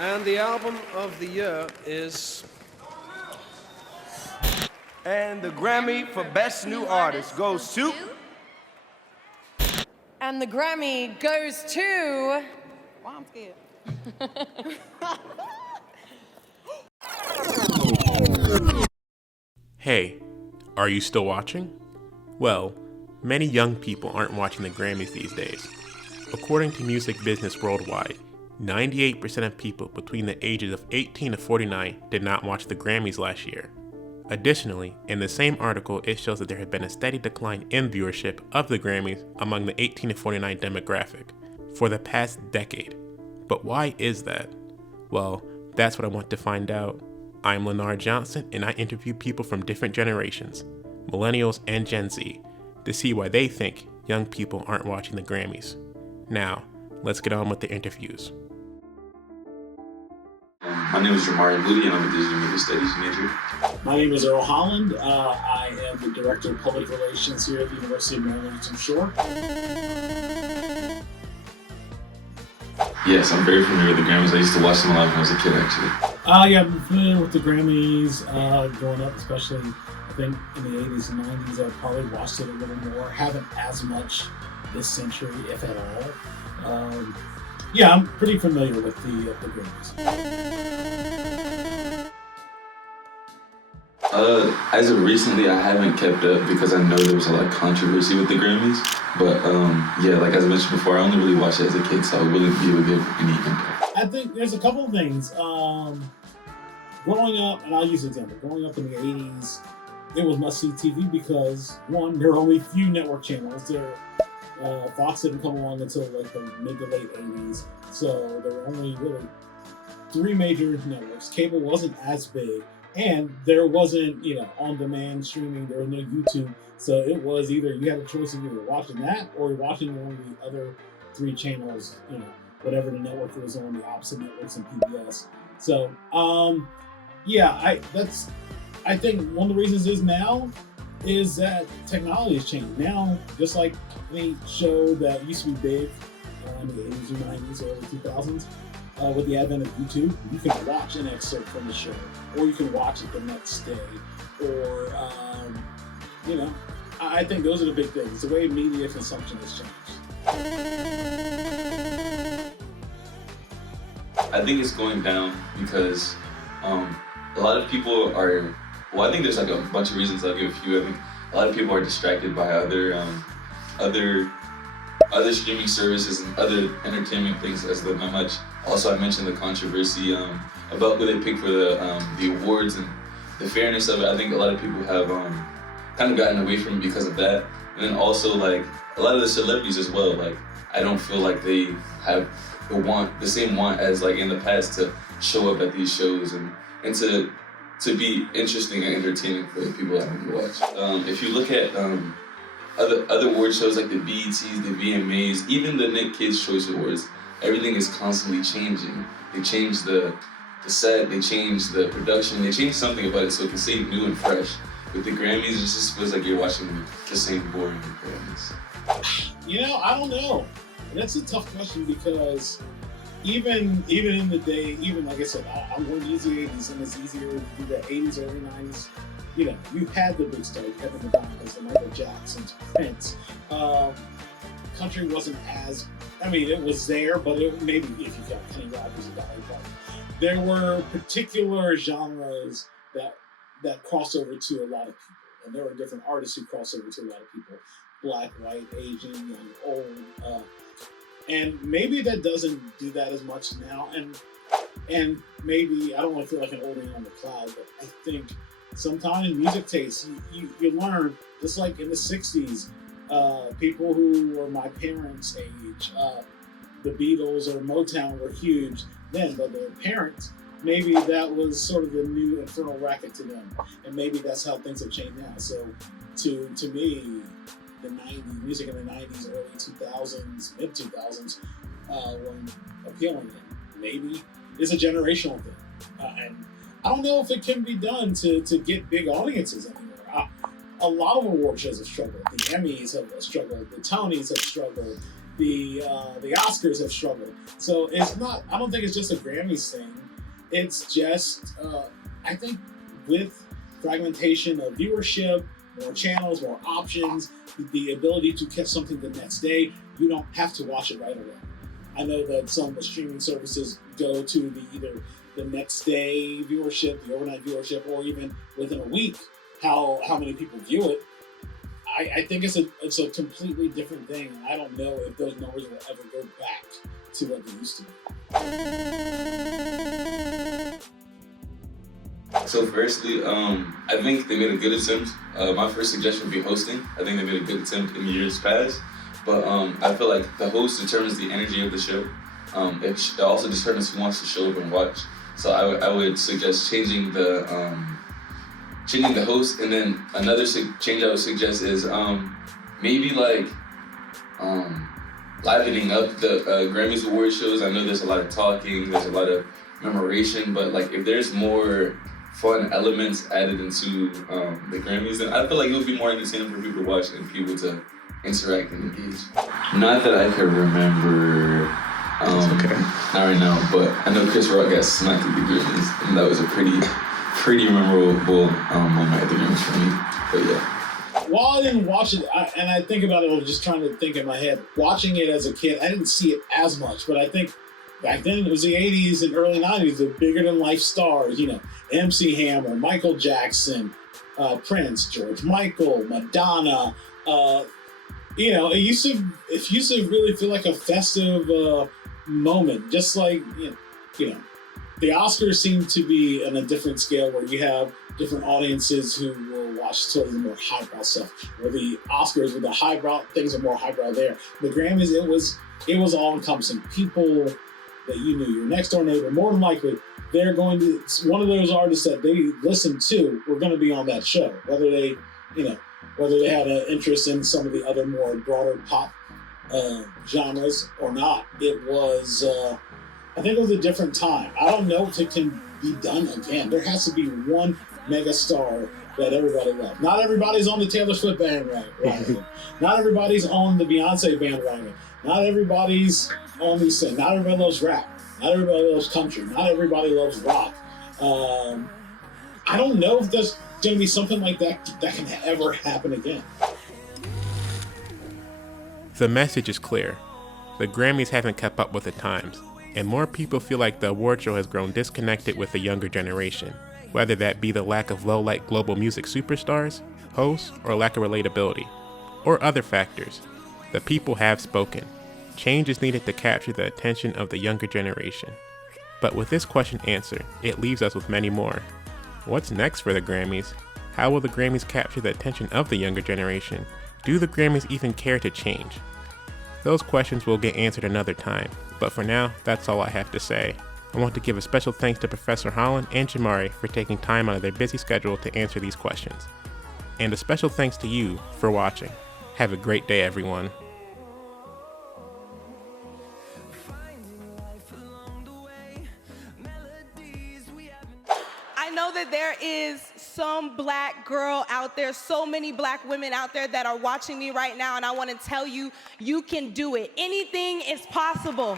And the album of the year is... And the Grammy for Best New Artist goes to... And the Grammy goes to... Wow, I'm scared. Hey, are you still watching? Well, many young people aren't watching the Grammys these days. According to Music Business Worldwide, 98% of people between the ages of 18 to 49 did not watch the Grammys last year. Additionally, in the same article, it shows that there had been a steady decline in viewership of the Grammys among the 18 to 49 demographic for the past decade. But why is that? Well, that's what I want to find out. I'm Leonard Johnson, and I interview people from different generations, millennials and Gen Z, to see why they think young people aren't watching the Grammys. Now, let's get on with the interviews. My name is Jamarre Moody, and I'm a digital media studies major. My name is Earl Holland. I am the Director of Public Relations here at the University of Maryland, Shore. Yes, I'm very familiar with the Grammys. I used to watch them a lot when I was a kid, actually. Yeah, I'm familiar with the Grammys growing up, especially I think in the 80s and 90s. I probably watched it a little more. Haven't as much this century, if at all. Yeah, I'm pretty familiar with the Grammys. As of recently, I haven't kept up because I know there was a lot of controversy with the Grammys. But yeah, like as I mentioned before, I only really watched it as a kid, so I wouldn't be able to give any impact. I think there's a couple of things. Growing up, and I'll use an example, growing up in the 80s, it was must-see TV because, one, there were only few network channels. Fox didn't come along until like the mid to late 80s, so there were only really 3 major networks. Cable wasn't as big, and there wasn't, on-demand streaming. There was no YouTube, so it was either you had a choice of either watching that or you're watching one of the other 3 channels, whatever the network was on, the opposite networks and PBS. So, yeah, I think one of the reasons is that technology has changed. Now, just like any show that used to be big in the 80s or 90s, early 2000s, with the advent of YouTube, you can watch an excerpt from the show, or you can watch it the next day, or, I think those are the big things. The way media consumption has changed. I think it's going down because a lot of people are, well, I think there's like a bunch of reasons. I'll give a few. I think a lot of people are distracted by other streaming services and other entertainment things as not much. Also, I mentioned the controversy about who they picked for the awards and the fairness of it. I think a lot of people have kind of gotten away from it because of that. And then also like a lot of the celebrities as well. Like I don't feel like they have the same want as like in the past to show up at these shows and to be interesting and entertaining for the people that want to watch. If you look at other award shows like the BETs, the VMAs, even the Nick Kids Choice Awards, everything is constantly changing. They change the set, they change the production, they change something about it so it can stay new and fresh. With the Grammys, it just feels like you're watching the same boring Grammys. I don't know. That's a tough question because even in the day, even like I said, I'm going to use the 80s, and it's easier to do the 80s, early 90s. You had the big stars, you had the Madonnas, the Michael Jacksons, Prince. Country wasn't as, it was there, but maybe if you count Kenny Rogers and Dolly Parton. There were particular genres that cross over to a lot of people, and there were different artists who cross over to a lot of people, black, white, Asian, young, old, and maybe that doesn't do that as much now, and maybe, I don't want to feel like an old man on the cloud, but I think sometimes music tastes, you learn, just like in the 60s, people who were my parents' age, the Beatles or Motown were huge then, but their parents, maybe that was sort of the new infernal racket to them, and maybe that's how things have changed now. So to me, the 90s, music in the 90s, early 2000s, mid 2000s, were appealing. And maybe it's a generational thing, and I don't know if it can be done to get big audiences anymore. A lot of award shows have struggled. The Emmys have struggled. The Tonys have struggled. the Oscars have struggled. So it's not. I don't think it's just a Grammys thing. It's just I think with fragmentation of viewership, more channels, more options, the ability to catch something the next day, you don't have to watch it right away. I know that some of the streaming services go to either the next day viewership, the overnight viewership, or even within a week, how many people view it. I think it's a completely different thing, and I don't know if those numbers will ever go back to what they used to be. So firstly, I think they made a good attempt. My first suggestion would be hosting. I think they made a good attempt in years past, but I feel like the host determines the energy of the show. It also determines who wants to show up and watch. So I would suggest changing the host, and then another change I would suggest is maybe like livening up the Grammys award shows. I know there's a lot of talking, there's a lot of memoration, but like if there's more fun elements added into the Grammys, then I feel like it would be more entertaining for people to watch and people to interact and engage. Not that I can remember, not right now, but I know Chris Rock got smacked at the Grammys, and that was a pretty memorable moment at the Grammys for me. But yeah. While I didn't watch it, and I think about it, I was just trying to think in my head. Watching it as a kid, I didn't see it as much, but I think back then it was the 80s and early 90s, the bigger-than-life stars, MC Hammer, Michael Jackson, Prince, George Michael, Madonna. It used to really feel like a festive moment, just like, the Oscars seem to be on a different scale where you have different audiences who will watch sort of the more highbrow stuff. Where the Oscars with the highbrow things are more highbrow there. The Grammys, it was all encompassing. People that you knew, your next door neighbor, more than likely, they're going to, one of those artists that they listen to were going to be on that show. Whether they had an interest in some of the other more broader pop genres or not, it was. I think it was a different time. I don't know if it can be done again. There has to be one mega star that everybody loves. Not everybody's on the Taylor Swift bandwagon. Not everybody's on the Beyonce bandwagon. Not everybody's on these things. Not everybody loves rap. Not everybody loves country. Not everybody loves rock. I don't know if there's going to be something like that can ever happen again. The message is clear. The Grammys haven't kept up with the times, and more people feel like the award show has grown disconnected with the younger generation, whether that be the lack of low-light global music superstars, hosts, or lack of relatability, or other factors. The people have spoken. Change is needed to capture the attention of the younger generation. But with this question answered, it leaves us with many more. What's next for the Grammys? How will the Grammys capture the attention of the younger generation? Do the Grammys even care to change? Those questions will get answered another time, but for now, that's all I have to say. I want to give a special thanks to Professor Holland and Jamarre for taking time out of their busy schedule to answer these questions. And a special thanks to you for watching. Have a great day, everyone. I know that there is some black girl out there, so many black women out there that are watching me right now, and I want to tell you, you can do it. Anything is possible.